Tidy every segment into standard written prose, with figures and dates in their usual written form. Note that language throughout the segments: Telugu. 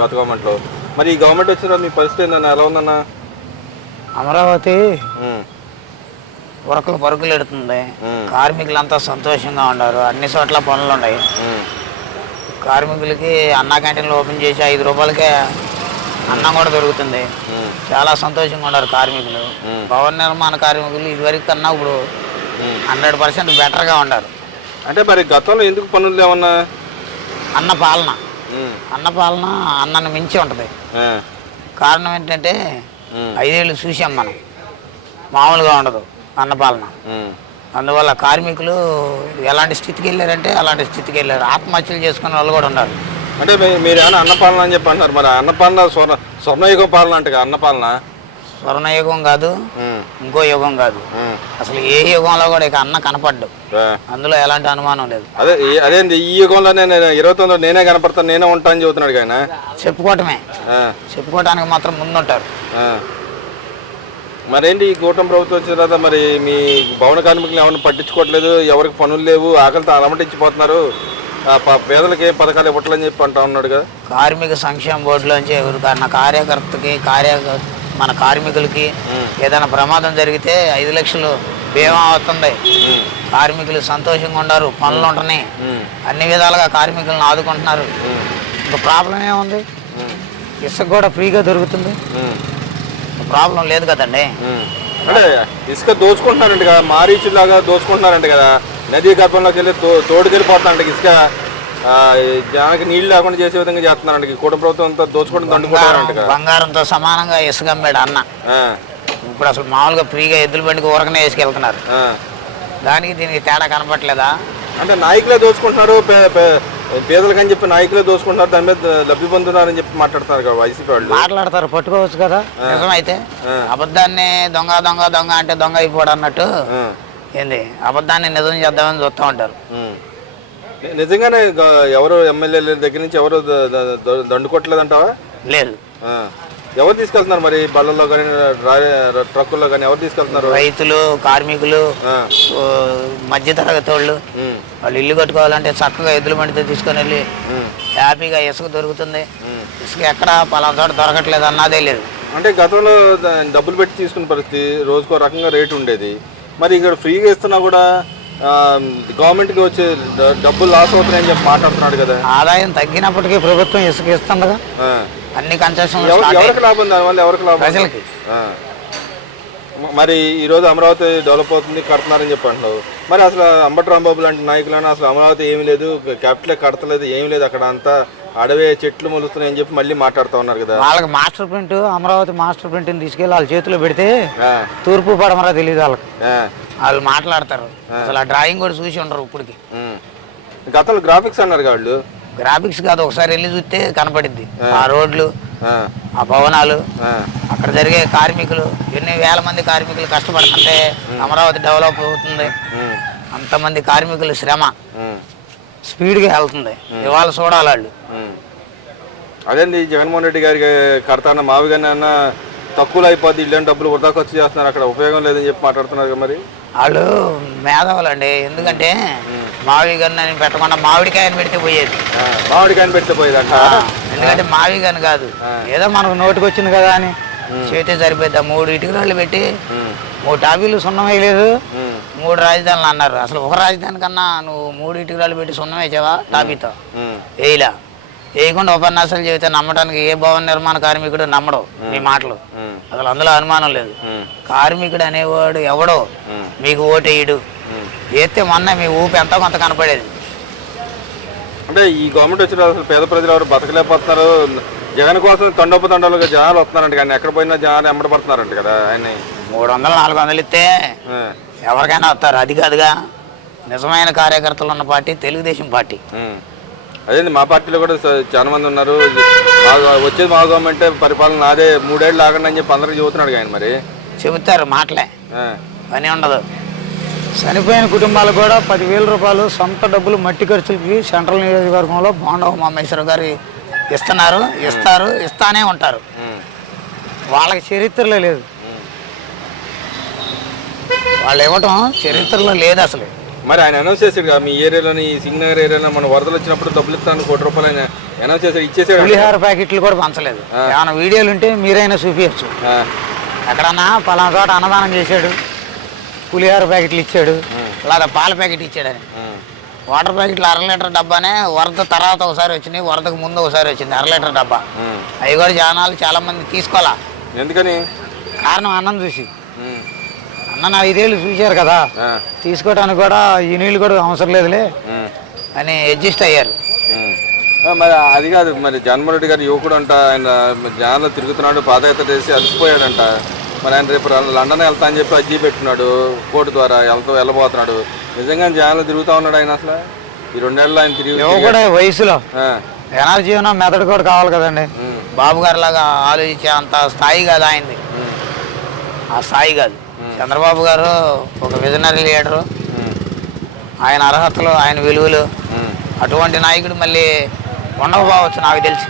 గత గవర్నమెంట్లో. మరి ఈ గవర్నమెంట్ వచ్చిన మీ పరిస్థితి ఏందన్న, ఎలా ఉందన్న? అమరావతి ఉరకలు పరుగులు ఎడుతుంది. కార్మికులంతా సంతోషంగా ఉన్నారు. అన్ని చోట్ల పనులు ఉన్నాయి. కార్మికులకి అన్నా క్యాంటీన్లు ఓపెన్ చేసి 5 రూపాయలకే అన్నం కూడా దొరుకుతుంది. చాలా సంతోషంగా ఉన్నారు కార్మికులు. భవన నిర్మాణ కార్మికులు ఇదివరకు కన్నా ఇప్పుడు 100% బెటర్గా ఉన్నారు. అంటే మరి గతంలో ఎందుకు పనులు ఏమన్నా? అన్న పాలన అన్నను మించి ఉంటుంది. కారణం ఏంటంటే 5 ఏళ్ళు చూసాం మనం, మామూలుగా ఉండదు అన్నపాలన. అందువల్ల కార్మికులు ఎలాంటి స్థితికి వెళ్ళారంటే అలాంటి స్థితికి వెళ్ళారు. ఆత్మహత్యలు చేసుకునే వాళ్ళు కూడా ఉన్నారు. అంటే మీరు ఏమైనా అన్నపాలన అని చెప్పి అంటున్నారు. మరి అన్నపాలన స్వర్ణయుగం పాలన అంటే అన్నపాలన స్వర్ణయుగం కాదు, ఇంకో యుగం కాదు. అసలు ఏ యుగంలో కూడా ఇక అన్న కనపడ్డు. అందులో ఎలాంటి అనుమానం లేదు. అదేంది ఈ యుగంలో నేను 29 నేనే కనపడతాను, నేనే ఉంటాను చెబుతున్నాడు ఆయన. చెప్పుకోవటానికి మాత్రం ముందుంటారు. మరేంటి ఈ కూటమి ప్రభుత్వం వచ్చిన తర్వాత మరి మీ భవన కార్మికులు ఏమైనా పట్టించుకోవట్లేదు, ఎవరికి పనులు లేవు, ఆకలితో అలమటించిపోతున్నారు, పేదలకు ఏం పథకాలు ఇవ్వట్లని చెప్పి అంటా ఉన్నాడు కదా. కార్మిక సంక్షేమ బోర్డులోంచి ఎవరికన్నా కార్యకర్తకి మన కార్మికులకి ఏదైనా ప్రమాదం జరిగితే 5 లక్షలు బీమా అవుతుంది. కార్మికులు సంతోషంగా ఉన్నారు, పనులు ఉంటున్నాయి, అన్ని విధాలుగా కార్మికులను ఆదుకుంటున్నారు. ఇంకా ప్రాబ్లం ఏముంది? ఇసుక కూడా ఫ్రీగా దొరుకుతుంది, ప్రాబ్లం లేదు కదండి. అంటే ఇసుక దోచుకుంటున్నారంట కదా, మారీచులాగా దోచుకుంటున్నారంట కదా, నదీ గర్భంలోకి వెళ్ళి తోడుకెళ్ళిపోతున్నారంట ఇసుక. జనానికి నీళ్లు లేకుండా చేసే విధంగా చేస్తున్నారంట. కూటమి ప్రభుత్వం అంతా దోచుకోవడం దండుకుంటారంట కదా. బంగారంతో సమానంగా ఇసుక అమ్మాడు అన్న. ఇప్పుడు అసలు మామూలుగా ఫ్రీగా ఎద్దుల బండికి ఊరకనే వేసుకెళ్తున్నారు. దానికి దీనికి తేడా కనపట్లేదా? అంటే నాయకులే దోచుకుంటున్నారు, పేదలకని చెప్పి నాయకులే దోచుకుంటున్నారు, దాని మీద లబ్ధి పొందుతున్నారని చెప్పి మాట్లాడుతున్నారు కదా వైసీపీ వాళ్ళు. మాట్లాడతారు, పట్టుకోవచ్చు కదా. నిజమైతే అబద్ధాన్ని దొంగ దొంగ దొంగ అంటే దొంగ అయిపోవడం అన్నట్టు ఏంది, అబద్ధాన్ని నిజం చేద్దామని చూస్తూ ఉంటారు. నిజంగానే ఎవరు ఎమ్మెల్యేల దగ్గర నుంచి ఎవరు దండుకోవట్లేదంటావా? లేదు. ఎవరు తీసుకెళ్తున్నారు మరి? బళ్ళల్లో కానీ ట్రక్కుల్లో కానీ ఎవరు తీసుకెళ్తున్నారు? రైతులు, కార్మికులు, మధ్యతరగతి వాళ్ళు ఇల్లు కట్టుకోవాలంటే చక్కగా ఎద్దుల బండితో తీసుకొని వెళ్ళి హ్యాపీగా ఇసుక దొరుకుతుంది. ఇసుక ఎక్కడ పలానా చోట దొరకట్లేదు అన్నదే లేదు. అంటే గతంలో డబ్బులు పెట్టి తీసుకున్న పరిస్థితి, రోజుకో రకంగా రేటు ఉండేది. మరి ఇక్కడ ఫ్రీగా ఇస్తున్నా కూడా గవర్నమెంట్కి వచ్చే డబ్బులు లాస్ అవుతున్నాయని చెప్పి మాట్లాడుతున్నాడు కదా. ఆదాయం తగ్గినప్పటికీ ప్రభుత్వం ఇసుక ఇస్తుండగా అన్ని కన్సెషన్లు. ఎవరికి లాభం దానివల్ల? ఎవరికి లాభం? ప్రజలకి. మరి ఈరోజు అమరావతి డెవలప్ అవుతుంది, కడుతున్నారని చెప్పి అంటున్నావు. మరి అసలు అంబటి రాంబాబు లాంటి నాయకులను అసలు అమరావతి ఏమీ లేదు, క్యాపిటలే కడతలేదు, ఏమీ లేదు, అక్కడ అంతా అడవే చెట్లు మొలుస్తున్నాయని చెప్పి మళ్ళీ మాట్లాడుతూ ఉన్నారు కదా. వాళ్ళకి మాస్టర్ ప్రింట్, అమరావతి మాస్టర్ ప్రింట్ని తీసుకెళ్ళి వాళ్ళ చేతిలో పెడితే తూర్పు పడమరా తెలియదు వాళ్ళకి. వాళ్ళు మాట్లాడతారు, అసలు ఆ డ్రాయింగ్ కూడా చూసి ఉండరు ఇప్పటికి. గతంలో గ్రాఫిక్స్ అన్నారు వాళ్ళు. గ్రాఫిక్స్ కాదు, ఒకసారి వెళ్ళి చూస్తే కనపడిద్ది. ఆ రోడ్లు, ఆ భవనాలు, అక్కడ జరిగే కార్మికులు, ఎన్ని వేల మంది కార్మికులు కష్టపడుతుంటే అమరావతి డెవలప్ అవుతుంది. అంతమంది కార్మికులు శ్రమ స్పీడ్గా వెళ్తుంది. ఇవాళ చూడాలి వాళ్ళు. అదేంది జగన్మోహన్ రెడ్డి గారికి కడతాన మావిగానే అన్న తక్కువలో అయిపోద్ది, ఇల్లు డబ్బులు వృధా ఖర్చు చేస్తున్నారు, అక్కడ ఉపయోగం లేదని చెప్పి మాట్లాడుతున్నారు కదా. మరి వాళ్ళు మేధావులు అండి. ఎందుకంటే మావి గన్ను పెట్టకుండా మామిడికాయని పెడితే పోయేది. మామిడికాయని పెడితే పోయేదంట. ఎందుకంటే మావి గన్ను కాదు, ఏదో మనకు నోటికి వచ్చింది కదా అని చేతే సరిపోద్ది. 3 ఇటుకరాళ్ళు పెట్టి 3 టాపీలు సున్నం వేయలేదు, 3 రాజధానులు అన్నారు. అసలు ఒక రాజధాని కన్నా నువ్వు 3 ఇటుకరాళ్ళు పెట్టి సున్నం వేసావా టాపీతో? వేయలా. వేయకుండా ఉపన్యాసాలు చెబితే నమ్మడానికి ఏ భవన నిర్మాణ కార్మికుడు నమ్మడు మీ మాటలు. అసలు అందులో అనుమానం లేదు. కార్మికుడు అనేవాడు ఎవడో మీకు ఓటేయడు. వేస్తే మొన్న మీ ఊపి ఎంతో కొంత కనపడేది. అంటే ఈ గవర్నమెంట్ వచ్చిన అసలు పేద ప్రజలు ఎవరు బతకలేకపోతున్నారు. జగన్ కోసం తండోపతండాలుగా జనాలు వస్తున్నారంట, కానీ ఎక్కడ పోయినా జనాలు ఎంబడపడుతున్నారంట కదా. ఆయన 300-400 ఇస్తే ఎవరికైనా వస్తారు. అది కాదుగా నిజమైన కార్యకర్తలు ఉన్న పార్టీ తెలుగుదేశం పార్టీ. అదేంటి మా పార్టీలో కూడా చాలా మంది ఉన్నారు. వచ్చేది మా గవర్నమెంటే, పరిపాలన నాదే, 3 ఏళ్ళు ఆగండి అని చెప్పి అందరికి చెబుతున్నాడు ఆయన. మరి చెబుతారు మాటలే, పని ఉండదు. చనిపోయిన కుటుంబాలు కూడా 10,000 రూపాయలు సొంత డబ్బులు మట్టి ఖర్చులకి సెంట్రల్ నియోజకవర్గంలో బోండా ఉమామహేశ్వర గారు ఇస్తానే ఉంటారు. వాళ్ళకి చరిత్రలో లేదు, వాళ్ళు ఇవ్వటం చరిత్రలో లేదు అసలు. మరి ఆయన అనౌన్స్ చేశాడు కదా, మీ ఏరియాలోని సింగనగర్ ఏరియాలో మన వరదలు వచ్చినప్పుడు డబ్బులు ఇస్తాను 1 కోటి రూపాయలు ఆయన అనౌన్స్ చేశాడు, ఇచ్చేసాడు. పులిహార ప్యాకెట్లు కూడా పంచలేదు. ఏమైనా వీడియోలు ఉంటే మీరైనా చూపించచ్చు. ఎక్కడన్నా పలానా చోట అన్నదానం చేశాడు, పులిహార ప్యాకెట్లు ఇచ్చాడు, లేదా పాల ప్యాకెట్ ఇచ్చాడని. వాటర్ ప్యాకెట్లు 1/2 లీటర్ డబ్బానే వరద తర్వాత ఒకసారి వచ్చినాయి, వరదకు ముందు ఒకసారి వచ్చింది 1/2 లీటర్ డబ్బా. అవి కూడా జనాలు చాలా మంది తీసుకోవాలా. ఎందుకని? కారణం అన్నం చూసి. అన్న 5 ఏళ్ళు చూశారు కదా, తీసుకోవడానికి కూడా ఈ నీళ్ళు కూడా అవసరం లేదులే అని అడ్జస్ట్ అయ్యారు. మరి అది కాదు, మరి జగన్మోహన్ రెడ్డి గారు యువకుడు అంట, ఆయన జనాల్లో తిరుగుతున్నాడు, పాదయాత్ర చేసి అలసిపోయాడంట. మరి ఆయన రేపు లండన్ వెళ్తా అని చెప్పి అర్జీ పెట్టున్నాడు, కోర్టు ద్వారా వెళ్ళబోతున్నాడు. నిజంగా జనాల్లో తిరుగుతూ ఉన్నాడు ఆయన? అసలు ఈ 2 నెలలు ఆయన తిరిగి యువకుడే వయసులో ఎనర్జీ ఉన్న మెదడు కూడా కావాలి కదండి. బాబు గారి లాగా ఆలోచించే అంత స్థాయి కాదు ఆయనది, ఆ స్థాయి కాదు. చంద్రబాబు గారు ఒక విజనరీ లీడరు, ఆయన అర్హతలు, ఆయన విలువలు, అటువంటి నాయకుడు మళ్ళీ ఉండకపోవచ్చు నాకు తెలిసి.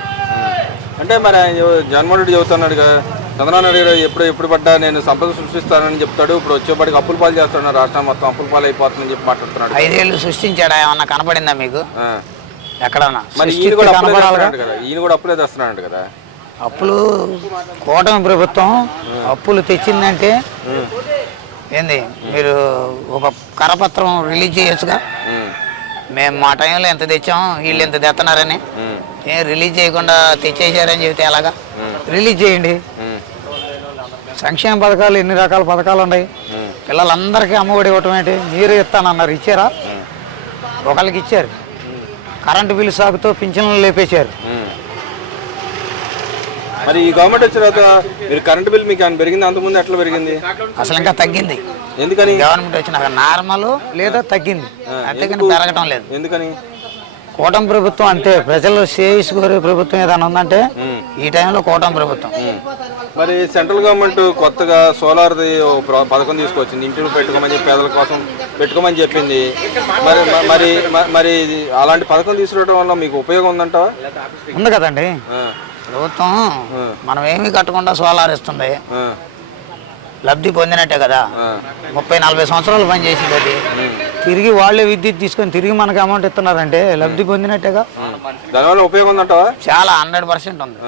అంటే మరి ఆయన జగన్మోహన్ రెడ్డి చెబుతున్నాడు కదా, చంద్రబాబు నాయుడు గారు ఎప్పుడు పడ్డా నేను సంపద సృష్టిస్తానని చెప్తాడు, ఇప్పుడు వచ్చేప్పటికి అప్పుల పాలు చేస్తున్నాడు, రాష్ట్రం మొత్తం అప్పుల పాలు అయిపోతుందని చెప్పి మాట్లాడుతున్నాడు. 5 ఏళ్ళు సృష్టించాడా? ఏమన్నా కనపడిందా మీకు ఎక్కడన్నా? మరి ఈయన కూడా అప్పులే తెస్తున్నాడు కదా. అప్పులు కూటమి ప్రభుత్వం అప్పులు తెచ్చిందంటే ఏంది, మీరు ఒక కరపత్రం రిలీజ్ చేయొచ్చుగా. మేము మా టైంలో ఎంత తెచ్చాం, వీళ్ళు ఎంత తెస్తున్నారని. ఏం రిలీజ్ చేయకుండా తెచ్చేసారని చెబితే ఎలాగా? రిలీజ్ చేయండి. సంక్షేమ పథకాలు ఎన్ని రకాల పథకాలు ఉన్నాయి. పిల్లలందరికీ అమ్మఒడి ఇవ్వటం ఏంటి? మీరు ఇస్తానన్నారు, ఇచ్చారా? ఒకళ్ళకి ఇచ్చారు. కరెంటు బిల్లు సాగుతో పింఛన్లు లేపేశారు. మరి ఈ గవర్నమెంట్ వచ్చిన తర్వాత మీరు కరెంటు బిల్ మీకు పెరిగింది, అంతకుముందు ఎట్లా పెరిగింది? అసలు ఇంకా తగ్గింది. ఎందుకని? గవర్నమెంట్ వచ్చినాక నార్మల్ లేదా తగ్గింది, అంతేగాని పెరగటం లేదు. ఎందుకని? కూటమి ప్రభుత్వం అంతే. ప్రజలు శ్రేయస్సు ప్రభుత్వం ఏదైనా ఉందంటే ఈ టైంలో కూటమి ప్రభుత్వం. మరి సెంట్రల్ గవర్నమెంట్ కొత్తగా సోలార్ది పథకం తీసుకొచ్చింది, ఇంటిని పెట్టుకోమని చెప్పి పేదల కోసం పెట్టుకోమని చెప్పింది. మరి మరి మరి అలాంటి పథకం తీసుకురావడం వల్ల మీకు ఉపయోగం ఉందంటావా? ఉంది కదండి. ప్రభుత్వం మనం ఏమీ కట్టకుండా సోలార్ ఇస్తుంది, లబ్ధి పొందినట్టే కదా. 30-40 సంవత్సరాలు పనిచేసింది అది. తిరిగి వాళ్ళే విద్యుత్ తీసుకొని తిరిగి మనకి అమౌంట్ ఇస్తున్నారంటే లబ్ధి పొందినట్టేగా. దానివల్ల ఉపయోగం ఉందంటావా? చాలా 100% ఉంది.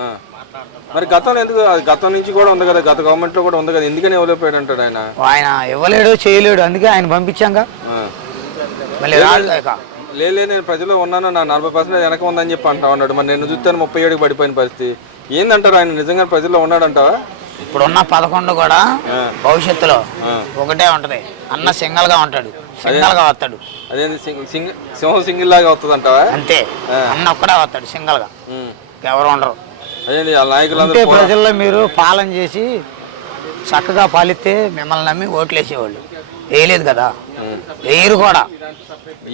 మరి గతంలో ఎందుకు? గతం నుంచి కూడా ఉంది కదా, గత గవర్నమెంట్ లో కూడా ఉంది కదా, ఎందుకని ఇవ్వలేకపోయాడు అంటాడు ఆయన. ఆయన ఇవ్వలేడు, చేయలేడు, అందుకే ఆయన పంపించాంగా. మళ్ళీ లేదు నేను ప్రజల్లో ఉన్నాను, నా 40% వెనక ఉందని చెప్పి అంటా ఉన్నాడు. మరి నేను చూస్తాను 37కి పడిపోయిన పరిస్థితి. ఏందంటారు, ఆయన నిజంగా ప్రజల్లో ఉన్నాడంటావా? ఇప్పుడున్న 11 కూడా భవిష్యత్తులో ఒకటే ఉంటది. అన్న సింగల్ గా ఉంటాడు, సింగల్ గా వస్తాడు. అదే సింహం సింగిల్ లాగా వస్తుంది అంటావా? అంతే, అన్న ఒక్కడే వస్తాడు సింగల్ గా, ఎవరు ఉండరు. అదే నాయకులందరూ ప్రజల్లో మీరు పాలన చేసి చక్కగా పాలిస్తే మిమ్మల్ని నమ్మి ఓట్లు వేసేవాళ్ళు. వేయలేదు కదా, వేయరు కూడా.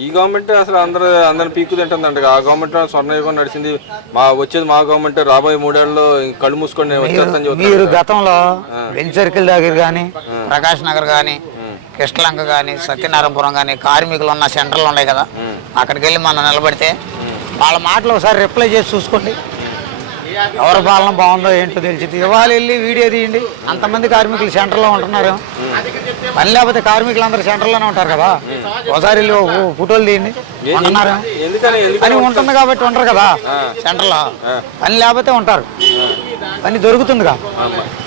ఈ గవర్నమెంట్ అసలు అందరిని పీక్కు తింటుందంట. ఆ గవర్నమెంట్ స్వర్ణయుగం నడిచింది, వచ్చేది మా గవర్నమెంట్. రాబోయే 3 ఏళ్ళలో కళ్ళు మూసుకొని వచ్చేస్తాను. మీరు గతంలో బెంచ్ సర్కిల్ దగ్గర కానీ, ప్రకాష్ నగర్ కానీ, కృష్ణలంక కానీ, సత్యనారాయణపురం కానీ కార్మికులు ఉన్న సెంటర్లు ఉన్నాయి కదా, అక్కడికి వెళ్ళి మనం నిలబడితే వాళ్ళ మాటలు ఒకసారి రిప్లై చేసి చూసుకోండి. ఎవరి పాలన బాగుందో ఏంటో తెలిసింది. ఇవాళ వెళ్ళి వీడియో తీయండి. అంతమంది కార్మికులు సెంటర్లో ఉంటున్నారు. పని లేకపోతే కార్మికులు అందరూ సెంటర్లోనే ఉంటారు కదా, ఒకసారి వెళ్ళి ఫోటోలు తీయండి. ఉంటున్నారు పని ఉంటుంది కాబట్టి ఉంటారు కదా సెంటర్లో. పని లేకపోతే ఉంటారు, పని దొరుకుతుందిగా.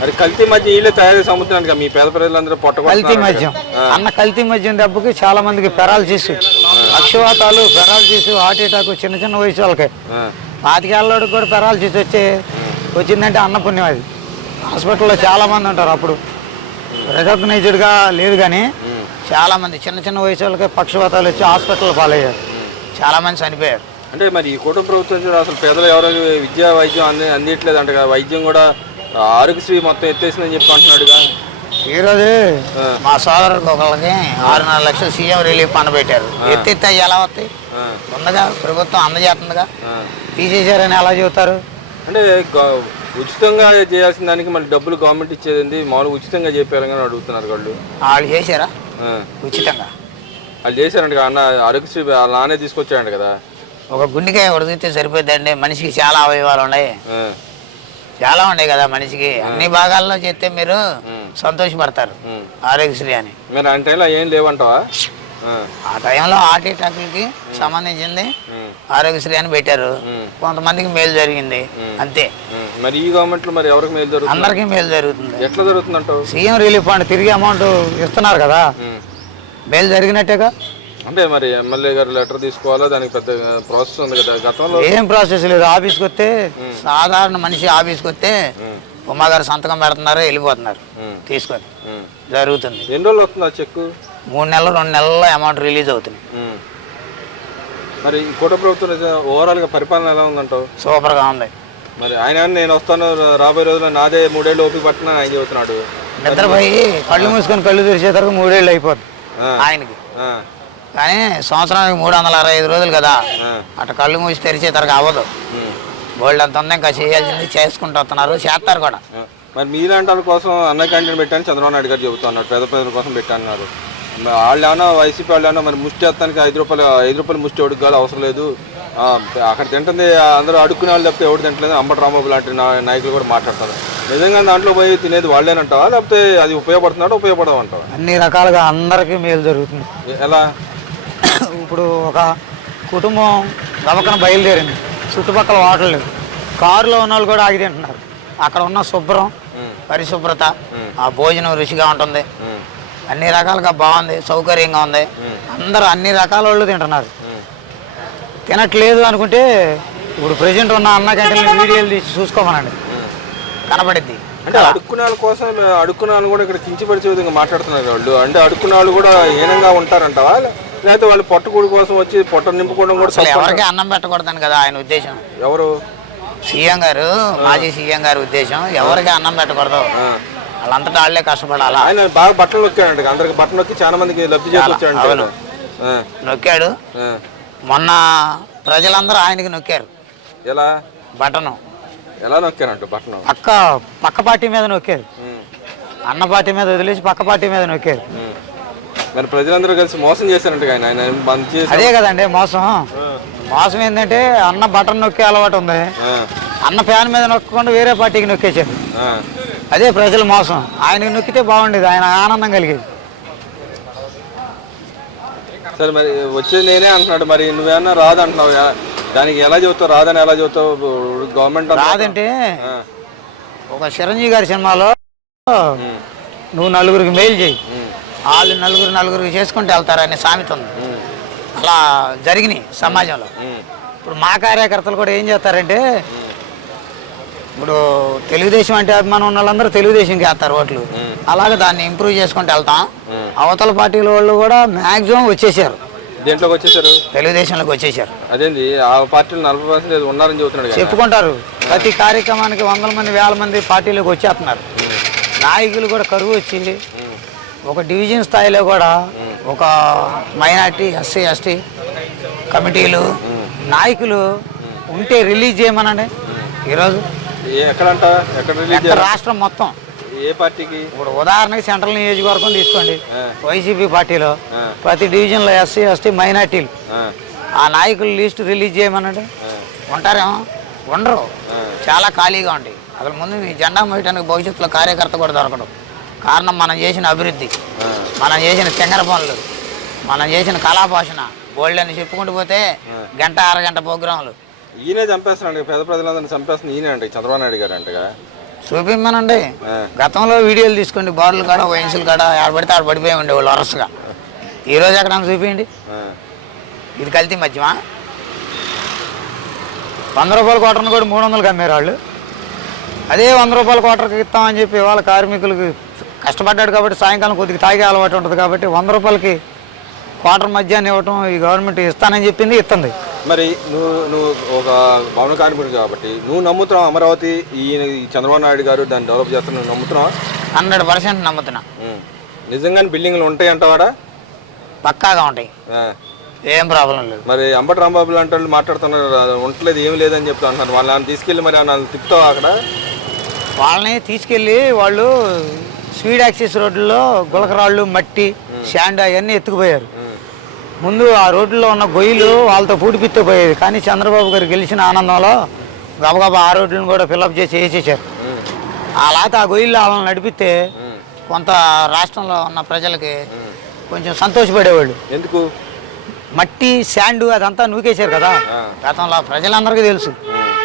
మరి కల్తీ మధ్య వీళ్ళే తయారీ సముద్రానికి మీ పేద ప్రజలందరూ కల్తీ మద్యం అన్న కల్తీ మద్యం దెబ్బకి చాలా మందికి పెరాలసిస్, పక్షవాతాలు, పెరాలసిస్, హార్ట్ అటాక్ చిన్న చిన్న వయసు వాళ్ళకి. 25 ఏళ్ళకి కూడా పెరాలసిస్ వచ్చిందంటే అన్న పుణ్యం. అది హాస్పిటల్లో చాలామంది ఉంటారు. అప్పుడు రికగ్నైజ్డ్గా లేదు కానీ చాలామంది చిన్న చిన్న వయసు వాళ్ళకి పక్షవాతాలు వచ్చి హాస్పిటల్ పాలయ్యారు, చాలామంది చనిపోయారు. అంటే మరి ఈ కూటమి ప్రభుత్వం అసలు పేదలు ఎవరు విద్యా వైద్యం అందియట్లేదు అంట కదా, వైద్యం కూడా ఆరోగ్యశ్రీ మొత్తం ఎత్తేసిందని చెప్పి అంటున్నాడుగా. ఈరోజు మా సోదరుడికి ఒకళ్ళకి 6-4 లక్షలు సీఎం రిలీఫ్ ఫండ్ పెట్టారు. ఎత్తితే ఎలా వస్తాయి? ఉందిగా, ప్రభుత్వం అందజేస్తుందిగా. తీసేశారని ఎలా చెబుతారు? అంటే ఉచితంగా చేయాల్సిన దానికి మళ్ళీ డబ్బులు గవర్నమెంట్ ఇచ్చేది మామూలుగా ఉచితంగా చెప్పారని అడుగుతున్నారు వాళ్ళు. వాళ్ళు చేశారా ఉచితంగా? వాళ్ళు చేశారంట కదా అన్న, ఆరోగ్యశ్రీ నానే తీసుకొచ్చారంట కదా. ఒక గుండెకాయ ఉడితే సరిపోద్దండి. మనిషికి చాలా అవయవాలు ఉన్నాయి, చాలా ఉన్నాయి కదా మనిషికి. అన్ని భాగాల్లో చేస్తే మీరు సంతోషపడతారు ఆరోగ్యశ్రీ అని. మరి అంటే ఏం లేవంటావా? ఆ టైంలో హార్ట్ అటాక్లకి సంబంధించింది ఆరోగ్యశ్రీ అని పెట్టారు, కొంతమందికి మేలు జరిగింది అంతే. మరి ఈ గవర్నమెంట్ లో మరి ఎవరికి మేలు జరుగుతుంది? అందరికీ మేలు జరుగుతుంది. ఎట్లా జరుగుతుంది అంటావు? సీఎం రిలీఫ్ ఫండ్ తిరిగి అమౌంట్ ఇస్తున్నారు కదా, మేలు జరిగినట్టేగా. అంటే మరి ఎమ్మెల్యే గారు లెటర్ తీసుకోవాలా, దానికి పెద్ద ప్రాసెస్ ఉంది కదా. గతంలో ఏం ప్రాసెస్ లేదు, ఆఫీస్కి వస్తే సాధారణ మనిషి ఆఫీస్కి వస్తే ఉమ్మగారు సంతకం పెడుతున్నారు, వెళ్ళిపోతున్నారు తీసుకొని జరుగుతుంది. ఎన్ని రోజులు వస్తుంది ఆ చెక్? 3 నెలలు 2 నెలల్లో అమౌంట్ రిలీజ్ అవుతుంది. మరి ఈ కూటమి ప్రభుత్వం ఓవరాల్ గా పరిపాలన ఎలా ఉందంటావు? సూపర్ గా ఉంది. మరి ఆయన నేను వస్తాను రాబోయే రోజుల్లో నాదే 3 ఏళ్ళు ఓపిక పట్టిన ఆయన చెబుతున్నాడు. నిద్రపోయి కళ్ళు మూసుకొని కళ్ళు తెరిచేసరికి 3 ఏళ్ళు అయిపోద్ది ఆయనకి. కానీ సంవత్సరానికి 365 రోజులు కదా, అటు కళ్ళు మూసి తెరిచేసరికి అవ్వదు. గోల్డ్ అంత ఉంది, ఇంకా చేయాల్సింది చేసుకుంటూ వస్తున్నారు, చేస్తారు కూడా. మరి మీలాంటి వాళ్ళ కోసం అన్న క్యాంటీన్ పెట్టాను చంద్రబాబు నాయుడు గారు చెబుతున్నారు, పేద ప్రజల కోసం పెట్టాన్నారు. వాళ్ళు ఏమన్నా వైసీపీ వాళ్ళు ఏమన్నా మరి ముష్టి ఎత్తానికి 5 రూపాయలు ముష్టి ఎవడికి కాదు అవసరం లేదు, అక్కడ తింటుంది అందరూ అడుక్కునే వాళ్ళు తప్పితే ఎవడు తింటలేదు, అంబటి రాంబాబు లాంటి నాయకులు కూడా మాట్లాడతారు. నిజంగా దాంట్లో పోయి తినేది వాళ్ళేనంటావా, లేకపోతే అది ఉపయోగపడుతున్నాడో ఉపయోగపడవు అంటావా? అన్ని రకాలుగా అందరికీ మేలు జరుగుతుంది. ఎలా? ఇప్పుడు ఒక కుటుంబం గమకన బయలుదేరింది, చుట్టుపక్కల వాటర్ లేవు, కారులో ఉన్న వాళ్ళు కూడా ఆగి తింటున్నారు. అక్కడ ఉన్న శుభ్రం, పరిశుభ్రత, ఆ భోజనం రుచిగా ఉంటుంది, అన్ని రకాలుగా బాగుంది, సౌకర్యంగా ఉంది. అందరూ అన్ని రకాల వాళ్ళు తింటున్నారు. తినట్లేదు అనుకుంటే ఇప్పుడు ప్రెజెంట్ ఉన్న అన్న క్యాంటీన్లు వీడియోలు తీసి చూసుకోమనండి, కనపడిద్ది. అంటే అడుక్కునే వాళ్ళ కోసం అడుక్కునే వాళ్ళు కూడా ఇక్కడ కించిపరిచే విధంగా మాట్లాడుతున్నారు వాళ్ళు. అంటే అడుక్కునే వాళ్ళు కూడా హీనంగా ఉంటారంటావా, లేకపోతే వాళ్ళు పొట్టకూడి కోసం వచ్చి పొట్ట నింపుకోవడం కూడా? అసలు ఎవరికి అన్నం పెట్టకూడదని కదా ఆయన ఉద్దేశం. ఎవరు? సీఎం గారు, మాజీ సీఎం గారి ఉద్దేశం ఎవరికి అన్నం పెట్టకూడదు, వాళ్ళంతటా వాళ్ళే కష్టపడాలా. ఆయన బాగా బట్టలు నొక్కాడు, అందరికి బట్టలు నొక్కి చాలా మందికి లబ్ధి చేకూర్చాడు. నొక్కాడు. మొన్న ప్రజలందరూ ఆయనకి నొక్కారు. ఎలా బటను? ఎలా నొక్కారంట బటను? పక్క పార్టీ మీద నొక్కారు, అన్న పార్టీ మీద వదిలేసి పక్క పార్టీ మీద నొక్కారు. మరి ప్రజలందరూ కలిసి మోసం చేశారంట ఆయన. అదే కదండి మోసం. మోసం ఏంటంటే అన్న బటన్ నొక్కే అలవాటు ఉంది, అన్న ఫ్యాన్ మీద నొక్కకుండా వేరే పార్టీకి నొక్కేశారు. అదే ప్రజల మోసం. ఆయనకి నొక్కితే బాగుండేది, ఆయన ఆనందం కలిగేది. సరే మరి వచ్చేది నేనే అంటున్నాడు, మరి నువ్వేమన్నా రాదంటున్నావు, దానికి ఎలా చెబుతావు? రాదని ఎలా చెబుతావు? గవర్నమెంట్ రాదంటే ఒక చిరంజీవి గారి సినిమాలో నువ్వు నలుగురికి మెయిల్ చేయి, వాళ్ళు నలుగురికి చేసుకుంటూ వెళ్తారనే సామెత ఉంది. అలా జరిగినాయి సమాజంలో. ఇప్పుడు మా కార్యకర్తలు కూడా ఏం చేస్తారంటే, ఇప్పుడు తెలుగుదేశం అంటే అభిమానం ఉన్న వాళ్ళందరూ తెలుగుదేశంకి వేస్తారు ఓట్లు, అలాగే దాన్ని ఇంప్రూవ్ చేసుకుంటూ వెళ్తాం. అవతల పార్టీల వాళ్ళు కూడా మ్యాక్సిమం వచ్చేసారు, దేంట్లోకి వచ్చేసారు? తెలుగుదేశంలోకి వచ్చేసారు. అదేంది ఆ పార్టీలు 40% ఉన్నారని చెబుతున్నాడు, చెప్పుకుంటారు. ప్రతి కార్యక్రమానికి 100 మంది 1000 మంది పార్టీలోకి వచ్చేస్తున్నారు. నాయకులు కూడా కరువు వచ్చి ఒక డివిజన్ స్థాయిలో కూడా ఒక మైనార్టీ, ఎస్సీ, ఎస్టీ కమిటీలు, నాయకులు ఉంటే రిలీజ్ చేయమనండి. ఈరోజు ఎక్కడ రాష్ట్రం మొత్తం ఏ పార్టీకి? ఇప్పుడు ఉదాహరణకి సెంట్రల్ నియోజకవర్గం తీసుకోండి, వైసీపీ పార్టీలో ప్రతి డివిజన్లో ఎస్సీ, ఎస్టీ, మైనార్టీలు ఆ నాయకులు లిస్ట్ రిలీజ్ చేయమనండి. ఉంటారేమో? ఉండరు, చాలా ఖాళీగా ఉంటాయి. అసలు ముందు మీ జెండా మోయటానికి భవిష్యత్తులో కార్యకర్త కూడా దొరకడం. కారణం మనం చేసిన అభివృద్ధి, మనం చేసిన తెంగర పనులు, మనం చేసిన కళాపోషణ బోల్డ్ అని చెప్పుకుంటూ పోతే గంట అరగంట ప్రోగ్రాంలు. ఈయనే చంపేస్తున్నాడు, పేద ప్రజలందరినీ చంపేస్తుంది ఈయన అండి, చంద్రబాబు నాయుడు గారు అంటగా. చూపిమ్మనండి. గతంలో వీడియోలు తీసుకోండి, బార్లు కాడ, వైన్సులు కాడ ఆడబడితే ఆడ పడిపోయి ఉండేవాళ్ళు వరసగా. ఈరోజు ఎక్కడ చూపించండి. ఇది కల్తీ మధ్యమా? 100 రూపాయల క్వార్టర్ని కూడా 300కి అమ్మారు వాళ్ళు. అదే 100 రూపాయల క్వార్టర్కి ఇస్తామని చెప్పి వాళ్ళ కార్మికులకి కష్టపడ్డాడు కాబట్టి సాయంకాలం కొద్దిగా తాగే అలవాటు ఉంటుంది కాబట్టి 100 రూపాయలకి క్వార్టర్ మధ్యాహ్నం ఇవ్వటం ఈ గవర్నమెంట్ ఇస్తానని చెప్పింది, ఇస్తుంది. మరి నువ్వు ఒక భవన కార్మికుడు కాబట్టి నువ్వు నమ్ముతున్నావు అమరావతి ఈ చంద్రబాబు నాయుడు గారు దాన్ని డెవలప్ చేస్తున్నా, నువ్వు నమ్ముతున్నావా? 100% నమ్ముతున్నా. నిజంగానే బిల్డింగ్లు ఉంటాయి అంటావాడా? పక్కాగా ఉంటాయి, ఏం ప్రాబ్లం లేదు. మరి అంబటి రాంబాబు లాంటి వాళ్ళు మాట్లాడుతున్నారు, ఉండలేదు ఏం లేదని చెప్తా అంటున్నారు. వాళ్ళని తీసుకెళ్ళి మరి తిప్పుతావు అక్కడ? వాళ్ళని తీసుకెళ్ళి వాళ్ళు స్పీడ్ యాక్సెస్ రోడ్లలో గులకరాళ్ళు, మట్టి, శాండ్ అవన్నీ ఎత్తుకుపోయారు. ముందు ఆ రోడ్లలో ఉన్న గొయ్యిలు వాళ్ళతో పూడిపిత్తపోయేది. కానీ చంద్రబాబు గారు గెలిచిన ఆనందంలో గబగబా ఆ రోడ్లను కూడా ఫిల్అప్ చేసి వేసేసారు. అలాగే ఆ గొయ్యిల్లో వాళ్ళని నడిపితే కొంత రాష్ట్రంలో ఉన్న ప్రజలకి కొంచెం సంతోషపడేవాళ్ళు. ఎందుకు? మట్టి శాండ్ అదంతా నూకేశారు కదా గతంలో ప్రజలందరికీ తెలుసు.